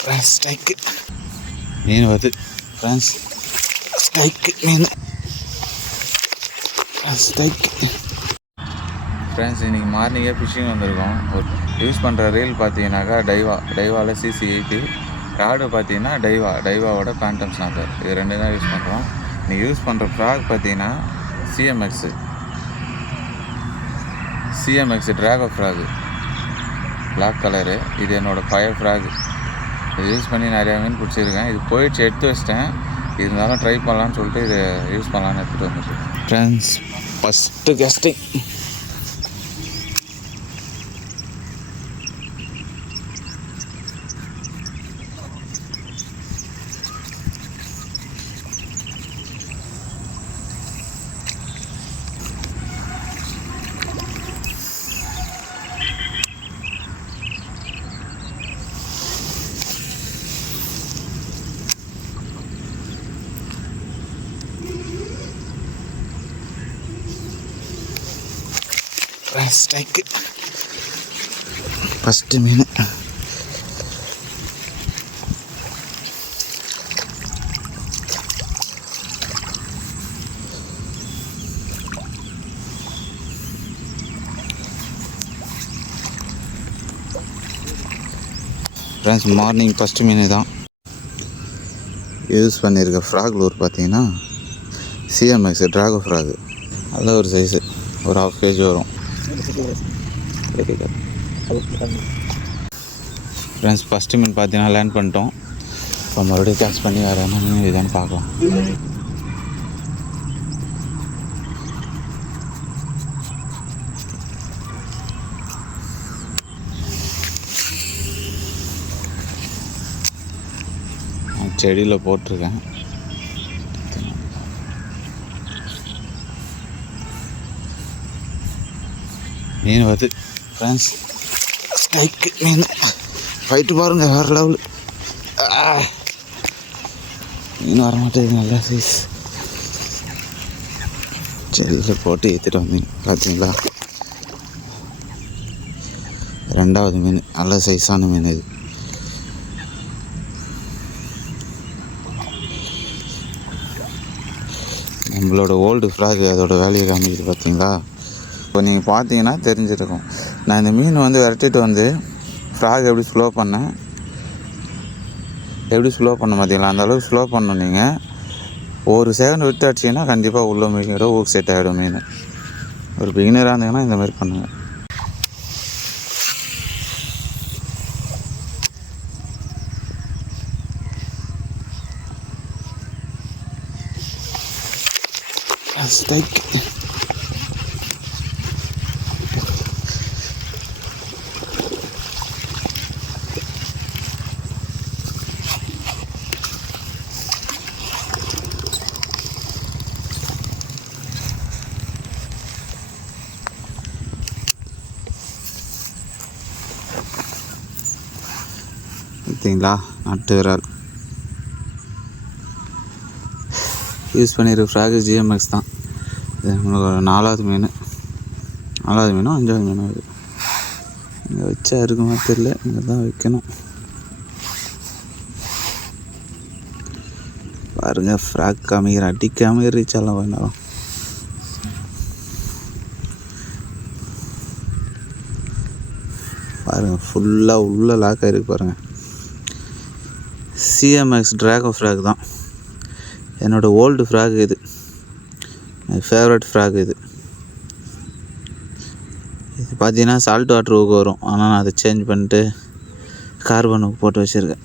Friends ஸ்டைக்கு மீன் வருது. Friends ஸ்டைக்கு மீன் ஸ்டைக்கு. Friends இன்றைக்கி மார்னிங்கே ஃபிஷ்ஷிங் வந்திருக்கோம். யூஸ் பண்ணுற ரீல் பார்த்தீங்கன்னாக்கா டைவாவில் CC80. ராடு பார்த்தீங்கன்னா டைவாவோட பேண்டம் ஸ்னாப்பர். இது ரெண்டு தான் யூஸ் பண்ணுறோம். இன்றைக்கி யூஸ் பண்ணுற ஃப்ராக் பார்த்தீங்கன்னா சிஎம்எக்ஸ் ட்ராகோ ஃப்ராகு, பிளாக் கலரு. இது என்னோடய பழைய ஃப்ராகு. இது யூஸ் பண்ணி நிறையா மீன் பிடிச்சிருக்கேன். இது போயிடுச்சு, எடுத்து வச்சிட்டேன். இருந்தாலும் ட்ரை பண்ணலான்னு சொல்லிட்டு இதை யூஸ் பண்ணலான்னு எடுத்துகிட்டு வந்துட்டு ஃப்ரெண்ட்ஸ் ஃபஸ்ட்டு கெஸ்டிங். ஸ்டைக்கு ஃபஸ்ட்டு மீன். ஃப்ரெண்ட்ஸ் மார்னிங் ஃபஸ்ட்டு மீன் தான் யூஸ் பண்ணியிருக்க. ஃப்ராக் லூர் பார்த்தீங்கன்னா சிஎம்எக்ஸ் ட்ராகோ ஃப்ராகு. அதில் ஒரு சைஸு ஒரு 1/2 kg வரும். ஃப்ரெண்ட்ஸ் ஃபஸ்ட்டு மீன் பார்த்தீங்கன்னா லேண்ட் பண்ணிட்டோம். இப்போ மறுபடியும் கேட்ச் பண்ணி வேறு என்ன மீன் இதுன்னு பார்க்கலாம். செடியில் போட்டிருக்கேன். மீன் வருது. ஃப்ரெண்ட்ஸ் ஸ்டைக்கு மீன் ஃபைட்டு பாருங்கள், வேறு லெவலு. மீன் வரமாட்டேது, நல்லா சைஸ். செல்லில் போட்டு ஏற்றிட்டு வந்தீங்க பார்த்தீங்களா. 2வது மீன், நல்ல சைஸான மீன் இது. நம்மளோட ஓல்டு ஃப்ராக் அதோட வேலையை காமிக்குது பார்த்தீங்களா. இப்போ நீங்கள் பார்த்தீங்கன்னா தெரிஞ்சிருக்கும். நான் இந்த மீன் வந்து விரட்டிட்டு வந்து ஃப்ராக் எப்படி ஸ்லோ பண்ண பார்த்தீங்களா, அந்தளவுக்கு ஸ்லோ பண்ணணும். நீங்கள் 1 செகண்ட் விட்டு அடிச்சிங்கன்னா கண்டிப்பாக உள்ள மீனோட ஊக்கு செட் ஆகிடும் மீன். ஒரு பிகினராக இருந்தீங்கன்னா இந்த மாதிரி பண்ணுங்கள். ஸ்டைக் பார்த்தீங்களா. நாட்டு விரால் யூஸ் பண்ணியிருக்க ஃப்ராகு ஜிஎம்எக்ஸ் தான். இது நம்மளுக்கு 4வது மீன், 5வது மீனும் அது இங்கே வச்சா இருக்குமா தெரியல. இங்கே தான் வைக்கணும். பாருங்கள் ஃப்ராக் காமிக்கிறேன், அடிக்காமல் ரீச் ஆகலாம் வேணாலும். பாருங்கள் ஃபுல்லாக உள்ளே லாக் ஆகிருக்கு பாருங்கள். சிஎம்எக்ஸ் ட்ராகோ ஃப்ராக் தான் என்னோடய ஓல்டு ஃப்ராக். இது என் ஃபேவரட் ஃப்ராக். இது பார்த்தீங்கன்னா சால்ட் வாட்டர் ஊக்கு வரும். ஆனால் நான் அதை சேஞ்ச் பண்ணிட்டு கார்பன் ஊக்கு போட்டு வச்சுருக்கேன்.